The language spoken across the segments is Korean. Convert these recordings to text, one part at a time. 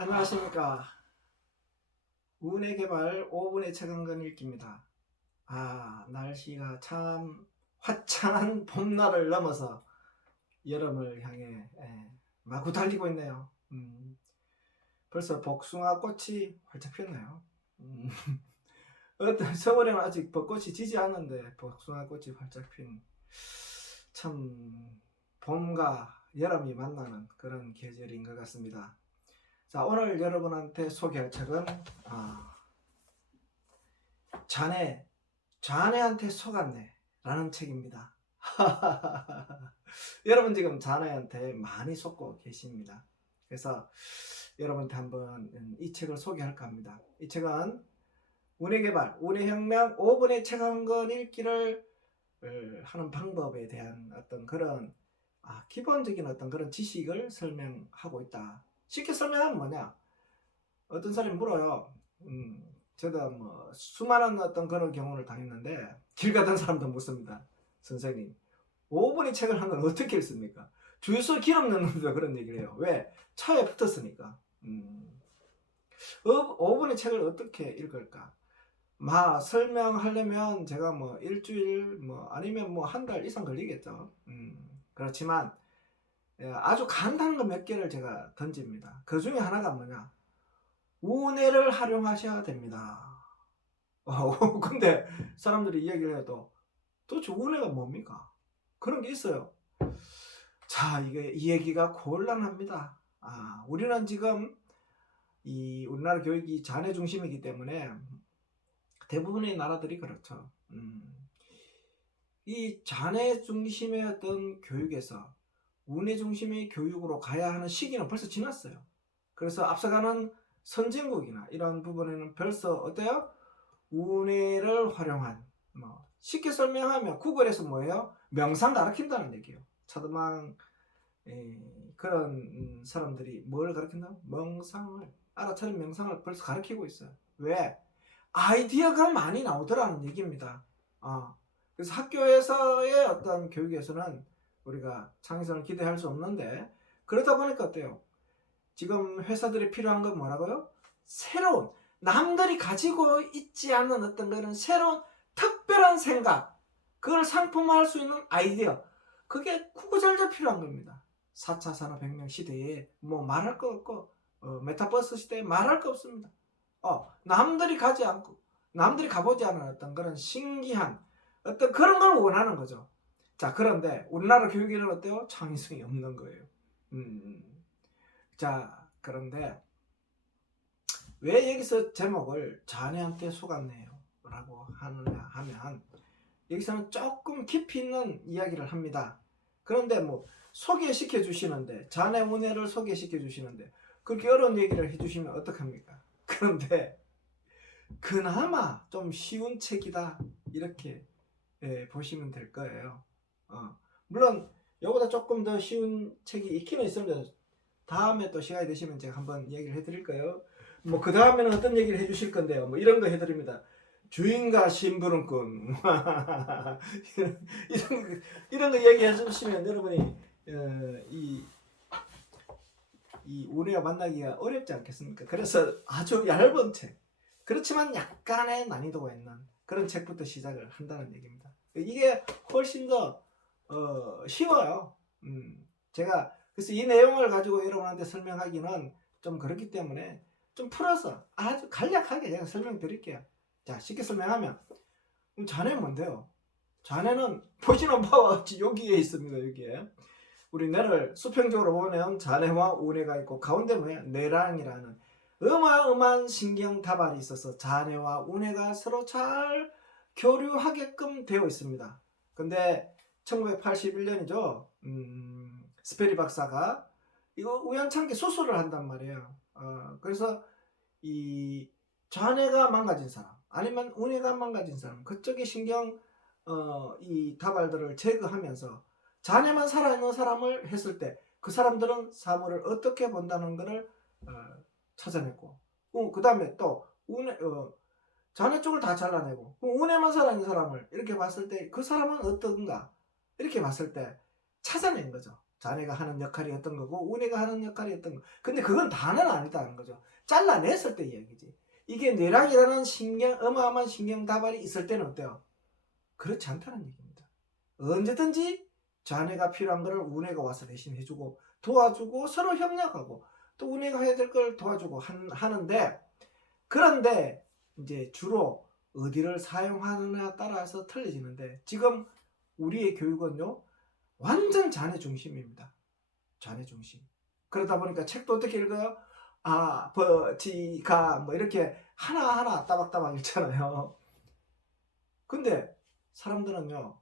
안녕하십니까. 운의 개발 5분의 최강건 읽기입니다. 날씨가 참 화창한 봄날을 넘어서 여름을 향해 마구 달리고 있네요. 벌써 복숭아 꽃이 활짝 피었네요. 어떤 서울에는 아직 벚꽃이 지지 않는데 복숭아 꽃이 활짝 핀 참 봄과 여름이 만나는 그런 계절인 것 같습니다. 자, 오늘 여러분한테 소개할 책은 자네한테 속았네 라는 책입니다. 여러분 지금 자네한테 많이 속고 계십니다. 그래서 여러분한테 한번 이 책을 소개할까 합니다. 이 책은 운의 개발, 운의 혁명, 5분의 책 한 권 읽기를 하는 방법에 대한 어떤 그런 기본적인 어떤 그런 지식을 설명하고 있다. 쉽게 설명하면 뭐냐? 어떤 사람이 물어요. 저도 뭐 수많은 어떤 그런 경우를 당했는데 길 가던 사람도 묻습니다. 선생님, 5분의 책을 한 건 어떻게 읽습니까? 주유소 기름 넣는데도 그런 얘기를 해요. 왜? 차에 붙었으니까. 5분의 책을 어떻게 읽을까? 설명하려면 제가 뭐 일주일 아니면 뭐 한 달 이상 걸리겠죠. 그렇지만 아주 간단한 거 몇 개를 제가 던집니다. 그 중에 하나가 뭐냐? 운해를 활용하셔야 됩니다. 근데 사람들이 이야기를 해도 도대체 운해가 뭡니까? 그런 게 있어요. 자, 이 얘기가 곤란합니다. 우리는 지금 우리나라 교육이 자녀 중심이기 때문에 대부분의 나라들이 그렇죠. 이 자녀 중심의 어떤 교육에서 운해 중심의 교육으로 가야 하는 시기는 벌써 지났어요. 그래서 앞서가는 선진국이나 이런 부분에는 벌써 어때요? 운해를 활용한 쉽게 설명하면 구글에서 뭐예요? 명상 가르친다는 얘기예요. 차도망 그런 사람들이 뭘 가르친다? 명상을 알아차린 명상을 벌써 가르치고 있어요. 왜? 아이디어가 많이 나오더라는 얘기입니다. 그래서 학교에서의 어떤 교육에서는 우리가 창의성을 기대할 수 없는데 그러다 보니까 어때요? 지금 회사들이 필요한 건 뭐라고요? 새로운 남들이 가지고 있지 않은 어떤 그런 새로운 특별한 생각, 그걸 상품화할 수 있는 아이디어, 그게 구구절절 필요한 겁니다. 4차 산업혁명 시대에 말할 거 없고 메타버스 시대에 말할 거 없습니다. 남들이 가지 않고 남들이 가보지 않은 어떤 그런 신기한 어떤 그런 걸 원하는 거죠. 자, 그런데 우리나라 교육에는 어때요? 창의성이 없는 거예요. 자, 그런데 왜 여기서 제목을 자네한테 속았네요 라고 하느냐 하면 여기서는 조금 깊이 있는 이야기를 합니다. 그런데 소개시켜 주시는데 자네 운해를 소개시켜 주시는데 그렇게 어려운 얘기를 해주시면 어떡합니까? 그런데 그나마 좀 쉬운 책이다 이렇게 보시면 될 거예요. 물론 이거보다 조금 더 쉬운 책이 있기는 있습니다. 다음에 또 시간이 되시면 제가 한번 얘기를 해드릴 거예요. 그 다음에는 어떤 얘기를 해주실 건데요. 이런 거 해드립니다. 주인과 심부름꾼 이런 거 얘기해 주시면 여러분이 이 우리와 만나기가 어렵지 않겠습니까? 그래서 아주 얇은 책, 그렇지만 약간의 난이도가 있는 그런 책부터 시작을 한다는 얘기입니다. 이게 훨씬 더 쉬워요. 제가 그래서 이 내용을 가지고 여러분한테 설명하기는 좀 그렇기 때문에 좀 풀어서 아주 간략하게 제가 설명드릴게요. 자, 쉽게 설명하면 자네는 뭔데요? 자네는 보시는 바와 같이 여기에 있습니다. 여기에 우리 뇌를 수평적으로 보면 자네와 우뇌가 있고 가운데 뭐예요? 뇌랑이라는 어마어마한 신경 다발이 있어서 자네와 우뇌가 서로 잘 교류하게끔 되어 있습니다. 근데 1981년이죠. 스페리 박사가 이거 우연찮게 수술을 한단 말이에요. 그래서 이 자네가 망가진 사람 아니면 우뇌가 망가진 사람 그쪽의 신경 이 다발들을 제거하면서 자네만 살아있는 사람을 했을 때 그 사람들은 사물을 어떻게 본다는 것을 찾아냈고 그 다음에 또 자네 쪽을 다 잘라내고 운에만 살아있는 사람을 이렇게 봤을 때 그 사람은 어떤가 이렇게 봤을 때 찾아낸 거죠. 자네가 하는 역할이 어떤 거고 운해가 하는 역할이 어떤 거. 근데 그건 다는 아니다는 거죠. 잘라냈을 때 이야기지. 이게 뇌랑이라는 어마어마한 신경 다발이 있을 때는 어때요? 그렇지 않다는 얘기입니다. 언제든지 자네가 필요한 거를 운해가 와서 대신 해주고 도와주고 서로 협력하고 또 운해가 해야 될 걸 도와주고 하는데, 그런데 이제 주로 어디를 사용하느냐에 따라서 틀려지는데, 지금 우리의 교육은요 완전 자네 중심입니다. 자네 중심. 그러다 보니까 책도 어떻게 읽어요? 아, 지, 가, 뭐 이렇게 하나하나 따박따박 읽잖아요. 근데 사람들은요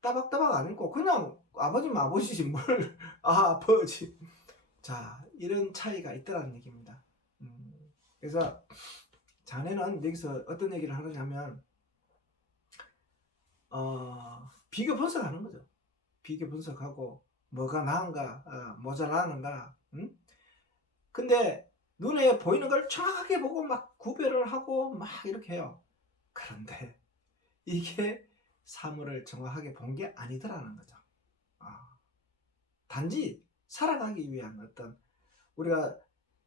따박따박 안 읽고 그냥 아버지면 아버지지 뭘 아버지. 자, 이런 차이가 있더라는 얘기입니다. 그래서 자네는 여기서 어떤 얘기를 하느냐면 비교 분석하는 거죠. 비교 분석하고 뭐가 나은가, 모자라는가. 근데 눈에 보이는 걸 정확하게 보고 막 구별을 하고 막 이렇게 해요. 그런데 이게 사물을 정확하게 본 게 아니더라는 거죠. 단지 살아가기 위한 어떤, 우리가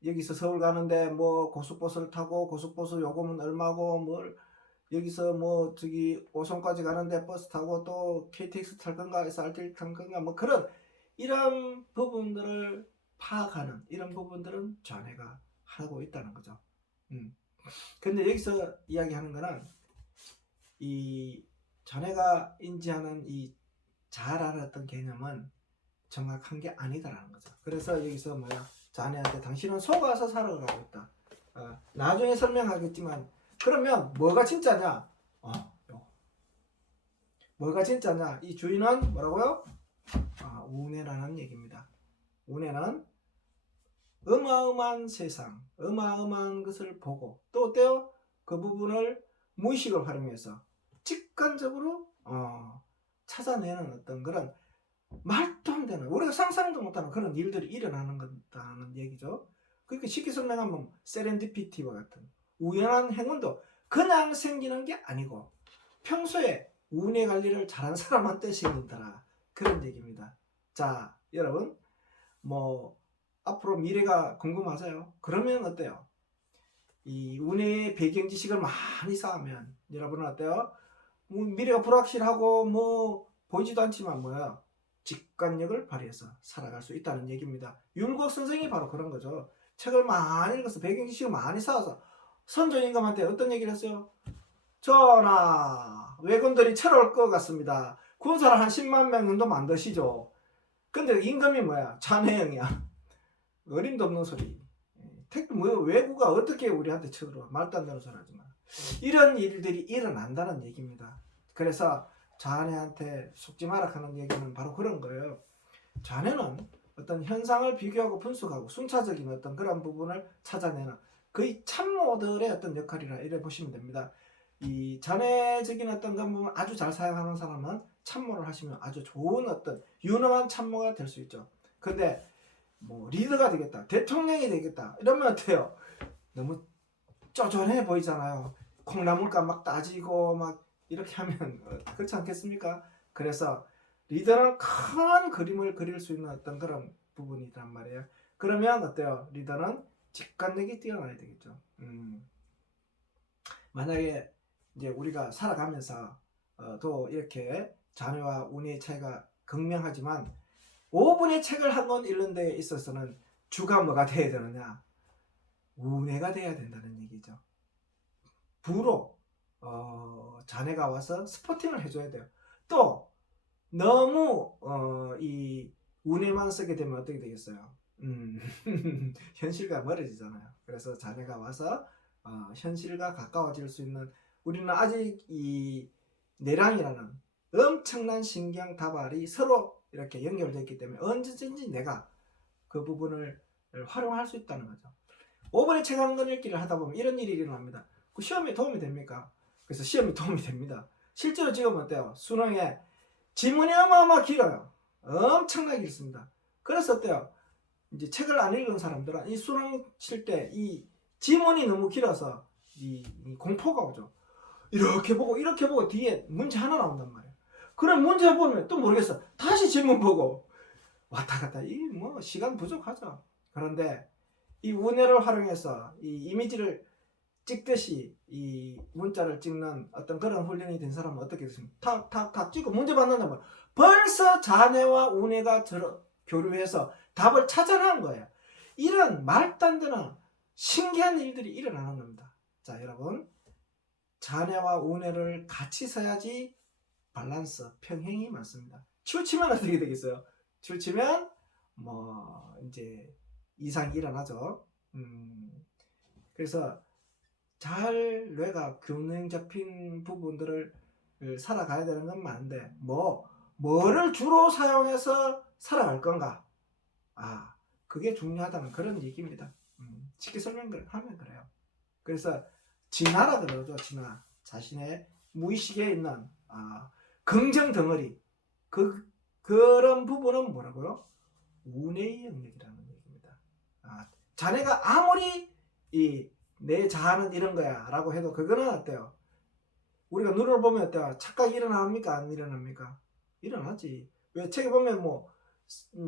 여기서 서울 가는데 뭐 고속버스를 타고 고속버스 요금은 얼마고, 뭘 여기서 뭐 저기 오송까지 가는데 버스 타고 또 KTX 탈 건가 SRT 탈 건가, 뭐 그런 이런 부분들을 파악하는 이런 부분들은 자네가 하고 있다는 거죠. 근데 여기서 이야기하는 거는 이 자네가 인지하는 이 잘 알았던 개념은 정확한 게 아니다라는 거죠. 그래서 여기서 뭐야, 자네한테 당신은 속아서 살아가고 있다. 나중에 설명하겠지만, 그러면 뭐가 진짜냐? 뭐가 진짜냐? 이 주인은 뭐라고요? 운해라는 얘기입니다. 운해는 어마어마한 세상, 어마어마한 것을 보고 또 어때요? 그 부분을 무의식을 활용해서 직관적으로 찾아내는 어떤 그런 말도 안 되는, 우리가 상상도 못하는 그런 일들이 일어나는 거다는 얘기죠. 그러니까 쉽게 설명하면 세렌디피티와 같은 우연한 행운도 그냥 생기는 게 아니고 평소에 운의 관리를 잘한 사람한테 생긴다라, 그런 얘기입니다. 자, 여러분 뭐 앞으로 미래가 궁금하세요? 그러면 어때요? 이 운의 배경 지식을 많이 쌓으면 여러분은 어때요? 미래가 불확실하고 뭐 보이지도 않지만 뭐야, 직관력을 발휘해서 살아갈 수 있다는 얘기입니다. 율곡 선생이 바로 그런 거죠. 책을 많이 읽어서 배경 지식을 많이 쌓아서 선조임금한테 어떤 얘기를 했어요? 전하, 왜군들이 쳐올 것 같습니다. 군사를 한 10만 명 정도 만드시죠. 근데 임금이 뭐야? 잔해형이야. 어림도 없는 소리. 뭐 외구가 어떻게 우리한테 쳐들어와? 말도 안 되는 소리 하지 마. 이런 일들이 일어난다는 얘기입니다. 그래서 자네한테 속지 마라 하는 얘기는 바로 그런 거예요. 자네는 어떤 현상을 비교하고 분석하고 순차적인 어떤 그런 부분을 찾아내는 거의 참모들의 어떤 역할이라 이래 보시면 됩니다. 이 자네적인 어떤 부분을 아주 잘 사용하는 사람은 참모를 하시면 아주 좋은 어떤 유능한 참모가 될 수 있죠. 근데 뭐 리더가 되겠다, 대통령이 되겠다 이러면 어때요? 너무 쪼잔해 보이잖아요. 콩나물값 막 따지고 막 이렇게 하면 그렇지 않겠습니까? 그래서 리더는 큰 그림을 그릴 수 있는 어떤 그런 부분이란 말이에요. 그러면 어때요? 리더는 직관력이 뛰어나야 되겠죠. 만약에 이제 우리가 살아가면서 또 이렇게 자녀와 운의 차이가 극명하지만 5분의 책을 한 권 읽는 데 있어서는 주가 뭐가 돼야 되느냐? 운해가 돼야 된다는 얘기죠. 부로 자네가 와서 스포팅을 해줘야 돼요. 또 너무 이 운해만 쓰게 되면 어떻게 되겠어요? 현실과 멀어지잖아요. 그래서 자네가 와서 현실과 가까워질 수 있는, 우리는 아직 이 내랑이라는 엄청난 신경 다발이 서로 이렇게 연결되어 있기 때문에 언제든지 내가 그 부분을 활용할 수 있다는 거죠. 5번의 책 한 권 읽기를 하다 보면 이런 일이 일어납니다. 그 시험에 도움이 됩니까? 그래서 시험에 도움이 됩니다. 실제로 지금 어때요? 수능에 지문이 어마어마 길어요. 엄청나게 길습니다. 그래서 어때요? 이제 책을 안 읽은 사람들은 이 수능 칠 때 이 지문이 너무 길어서 이 공포가 오죠. 이렇게 보고 뒤에 문제 하나 나온단 말이에요. 그럼 문제 보면 또 모르겠어. 다시 지문 보고 왔다 갔다 이 뭐 시간 부족하죠. 그런데 이 운해를 활용해서 이 이미지를 찍듯이 이 문자를 찍는 어떤 그런 훈련이 된 사람은 어떻게 됐습니까? 탁탁탁 찍고 문제 받는다면 벌써 자네와 운해가 교류해서 답을 찾아내는 거예요. 이런 말도 안 되는 신기한 일들이 일어나는 겁니다. 자, 여러분, 자네와 운해를 같이 써야지 밸런스, 평행이 맞습니다. 치우치면 어떻게 되겠어요? 치우치면 뭐 이제 이상이 일어나죠. 그래서 잘 뇌가 균형 잡힌 부분들을 살아가야 되는 건 맞는데 뭐를 주로 사용해서 살아갈 건가? 아, 그게 중요하다는 그런 얘기입니다. 쉽게 설명하면 그래요. 그래서 진화라 그러죠. 진화. 자신의 무의식에 있는 긍정 덩어리 그런 부분은 뭐라고요? 운의 영역이라는 얘기입니다. 자네가 아무리 내 자아는 이런 거야 라고 해도 그거는 어때요? 우리가 눈을 보면 어때요? 착각이 일어납니까? 안 일어납니까? 일어나지. 왜 책에 보면 뭐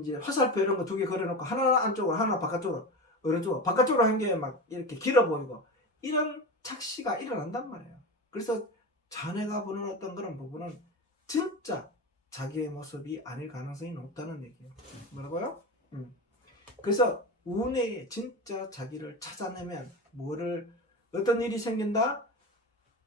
이제 화살표 이런 거 2개 그려놓고 하나 안쪽으로 하나 바깥쪽으로 어려줘. 바깥쪽으로 한 게 막 이렇게 길어 보이고 이런 착시가 일어난단 말이에요. 그래서 자네가 보는 어떤 그런 부분은 진짜 자기의 모습이 아닐 가능성이 높다는 얘기예요. 뭐라고요? 그래서 운에 진짜 자기를 찾아내면 어떤 일이 생긴다?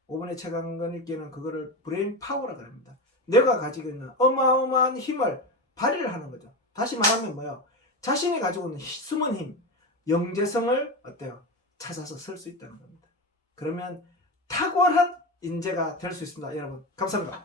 5번의 최강건 읽기는 그거를 브레인 파워라고 합니다. 내가 가지고 있는 어마어마한 힘을 발휘를 하는 거죠. 다시 말하면 뭐요? 자신이 가지고 있는 숨은 힘, 영재성을 어때요? 찾아서 설 수 있다는 겁니다. 그러면 탁월한 인재가 될 수 있습니다. 여러분, 감사합니다.